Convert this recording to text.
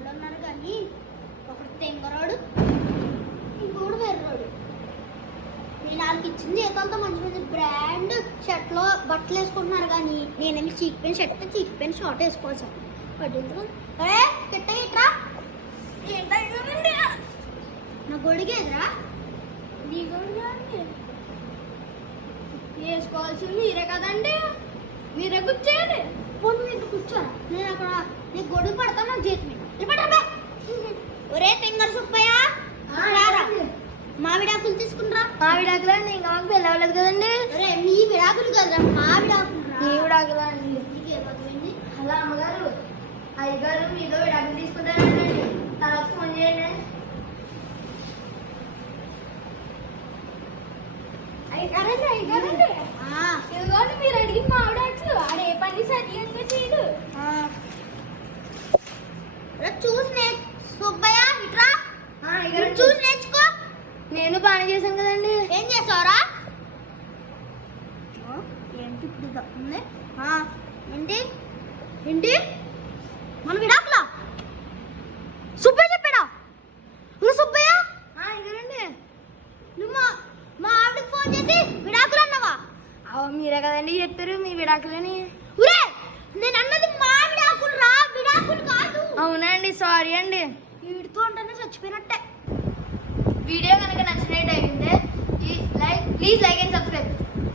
వాళ్ళు ఉన్నారు కానీ ఒకడు తెంగరాడు ఇంకోడు వెర్రాడు. నేను వాళ్ళకి ఇచ్చింది ఏకంతా మంచి మంచి బ్రాండ్ షర్ట్లో బట్టలు వేసుకుంటున్నారు కానీ నేనేమి చీక్ పెయిన్ షర్ట్ చీక్ పెయిన్ షార్ట్ వేసుకోవచ్చు. తిట్టరా నా గొడిగేదిరా నీ గొడుగు వేసుకోవాల్సింది మీరే కదండి, మీరే కూర్చోండి. పోను మీరు కూర్చోను. నేను అక్కడ నీకు గొడుగు పడతాను నాకు చేతి మీద. ఒరే తెంగర సుబ్బయ్య మా విడాకులు తీసుకునిరా. మా విడాకులు అండి, ఇంకా మాకు పెళ్ళి అవ్వలేదు కదండి. ఒరే మీ విడాకులు కదరా మా విడాకులు. మీ విడాకులు అండి. నీకేమవుతుంది? అలా అమ్మగారు అయ్యగారు మీతో విడాకులు తీసుకుంటారండి, తర్వాత ఫోన్ చేయండి. ఇదిగోండి మీరు అడిగిన మా విడాకులు. ఆడే పని సరిగ్గా చేయడు. చూసి సుబ్బయ్య ఇట్రా చూసి నేర్చుకో. నేను బాగానే చేశాను కదండి. ఏం చేసావురా? ఏంటి ఇప్పుడు తప్పుంది? ఏంటి ఏంటి మన విడాకులా? సుబ్బయ్య చెప్పాడా? సుబ్బయ్య ఇదేనండి. నువ్వు మా ఆవిడకి ఫోన్ చేసి విడాకులు అన్నావా? మీరే కదండి చెప్పారు మీ విడాకులని. నేను అన్నది మా విడాకులు రా, విడాకులు కాదు. అవునండి, సారీ అండి. వీడితో ఉంటేనే చచ్చిపోయినట్టే. వీడియో కనుక నచ్చినట్టయితే ప్లీజ్ లైక్ అండ్ సబ్స్క్రైబ్.